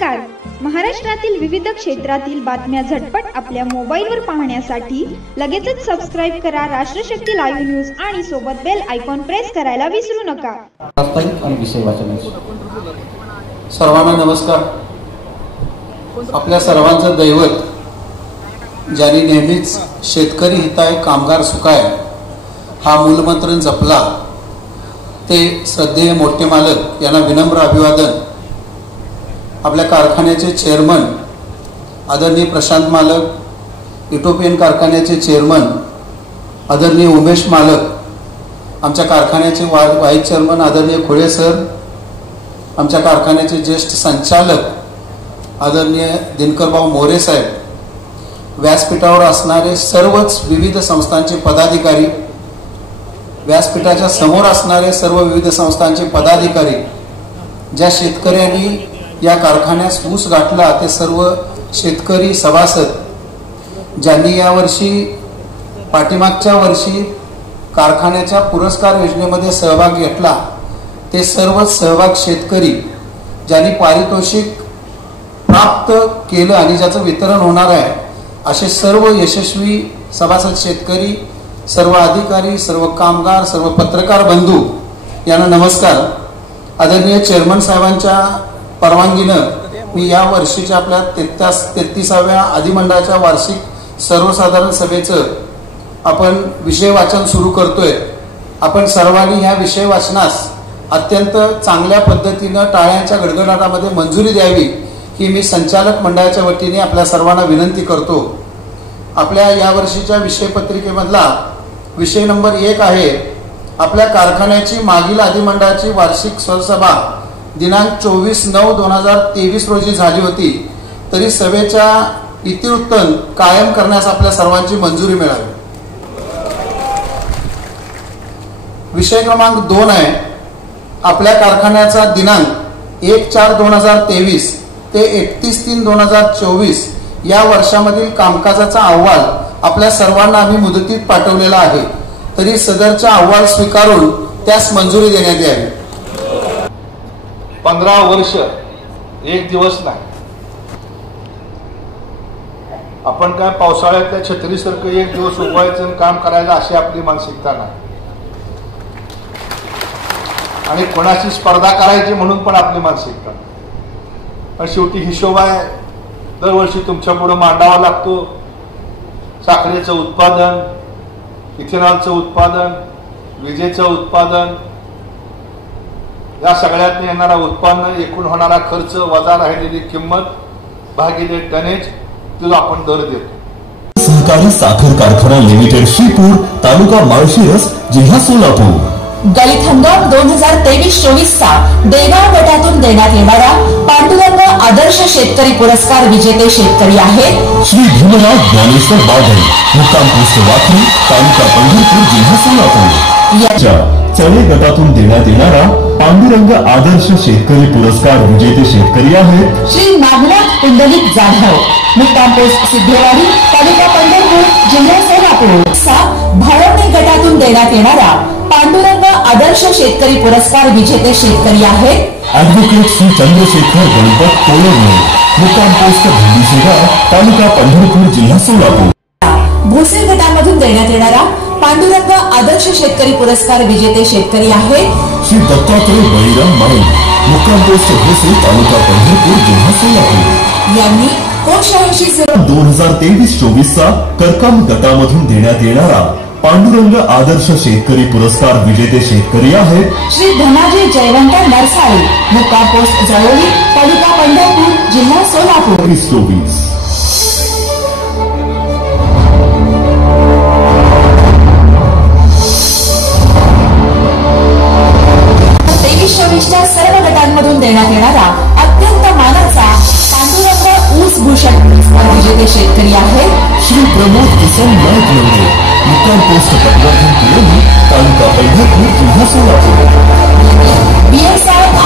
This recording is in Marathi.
नमस्कार. महाराष्ट्रातील विविध क्षेत्रातील बातम्या झटपट आपल्या मोबाईलवर पाहण्यासाठी लगेचच सबस्क्राइब करा राष्ट्रशक्ती लाईव्ह न्यूज आणि सोबत बेल आयकॉन प्रेस करायला विसरू नका. सर्वांना नमस्कार. आपल्या सर्वांचं दैवत ज्यांनी नेहमीच शेतकरी हिताय कामगार सुखाय हा मूलमंत्र जपला ते श्रद्धेय मोठे मालक यांना विनम्र अभिवादन. आपल्या कारखान्याचे चेअरमन आदरणीय प्रशांत मालक, युटोपियन कारखान्याचे चेअरमन आदरणीय उमेश मालक, आमच्या कारखान्याचे व्हाईस चेअरमन आदरणीय खोळे सर, आमच्या कारखान्याचे ज्येष्ठ संचालक आदरणीय दिनकरभाऊ मोरे साहेब, व्यासपीठावर असणारे सर्वच विविध संस्थांचे पदाधिकारी, व्यासपीठाच्या समोर असणारे सर्व विविध संस्थांचे पदाधिकारी, ज्या शेतकऱ्यांनी या कारखान्यास ऊस गाठला ते सर्व शेतकरी सभासद, ज्यांनी यावर्षी पाठीमागच्या वर्षी कारखान्याच्या पुरस्कार योजनेमध्ये सहभाग घेतला ते सर्व सहभाग शेतकरी, ज्यांनी पारितोषिक प्राप्त केलं आणि ज्याचं वितरण होणार आहे असे सर्व यशस्वी सभासद शेतकरी, सर्व अधिकारी, सर्व कामगार, सर्व पत्रकार बंधू यांना नमस्कार. आदरणीय चेअरमन साहेबांच्या परवानगीनं मी या वर्षीच्या आपल्या 33व्या अधिमंडळाच्या वार्षिक सर्वसाधारण सभेचं आपण विषय वाचन सुरू करतोय. आपण सर्वांनी ह्या विषय वाचनास अत्यंत चांगल्या पद्धतीनं टाळ्यांच्या गडगडाटामध्ये मंजुरी द्यावी ही मी संचालक मंडळाच्या वतीने आपल्या सर्वांना विनंती करतो. आपल्या या वर्षीच्या विषय पत्रिकेमधला विषय नंबर 1 आहे आपल्या कारखान्याची मागील अधिमंडळाची वार्षिक सहसभा दिनांक 24/9/2023 रोजी झाली होती, तरी सभेच्या इतिवृत्तन कायम करण्यास आपल्या सर्वांची मंजुरी मिळावी. विषय क्रमांक 2 आहे आपल्या कारखान्याचा दिनांक 1/4/2023 ते 31/3/2024 या वर्षामधील कामकाजाचा अहवाल आपल्या सर्वांना आम्ही मुदतीत पाठवलेला आहे, तरी सदरचा अहवाल स्वीकारून त्यास मंजुरी देण्यात यावी. 15 वर्ष एक दिवस नाही. आपण काय पावसाळ्यातल्या छत्रीसारखं एक दिवस उभवायचं आणि काम करायचं अशी आपली मानसिकता नाही, आणि कोणाची स्पर्धा करायची म्हणून पण आपली मानसिकता. पण शेवटी हिशोब आहे, दरवर्षी तुमच्या पुढे मांडावा लागतो. साखरेचं उत्पादन, इथेनॉलचं उत्पादन, विजेचं उत्पादन, या सगळ्यात येणारा उत्पन्न, एकूण होणारा खर्च वजा राहिलेली किंमत भागिले टनेज, तुला आपण दर देतो. सहकारी साखर कारखाना लिमिटेड, श्रीपूर, तालुका माळशिरस, जिल्हा सोलापूर. गळीत हंगाम 2023-24 चा देगाव गटातून देण्यात येणारा पांडुरंग आदर्श शेतकरी पुरस्कार विजेते शेतकरी आहेत श्री भीमराव ज्ञानेश्वर बागल, मुक्काम पोस्ट वाखरी, तालुका पंढरपूर, जिल्हा सोलापूर. याच्या चळे गटातून देण्यात येणारा पांडुरंग आदर्श शेतकरी पुरस्कार विजेते शेतकरी आहेत श्री नागनाथ पुंडलिक जाधव, मुक्काम पोस्ट सिद्धेवाडी, तालुका पंढरपूर, जिल्हा सोलापूर. भारती गटातून देण्यात येणारा पांडुरंग आदर्श शेतकरी पुरस्कार विजेते शेतकरी आहेत ऍडव्होकेट श्री चंद्रशेखर गणपत कोळवणे, मुक्काम पोस्ट भेंडीसेगा, तालुका पंढरपूर, जिल्हा सोलापूर. भोसे गटामधून देण्यात येणारा पांडुरंग आदर्श शेतकरी पुरस्कार विजेते शेतकरी आहेत श्री दत्तात्रय बळीराम माळी, मुक्काम पोस्ट भोसे, तालुका पंढरपूर, जिल्हा सोलापूर. यांनी 2023-24 चा करकाम गटामधून देण्यात येणारा पांडुरंग आदर्श शेतकरी पुरस्कार विजेते शेतकरी आहेत श्री धनाजी जयवंत नरसाळी, मुक्काम पोस्ट जळोली, तालुका पंढरपूर, जिल्हा सोलापूर. 23-24 23-24 सर्व गटांमधून देण्यात येणारा अत्यंत मानाचा पांडुरंग ऊस भूषण पुरस्कार विजेते शेतकरी आहेत श्री प्रमोद किसन नाईक लवडे, मुक्काम पोस्ट पटवर्धन, तालुका पंढरपूर, जिल्हा सोलापूर.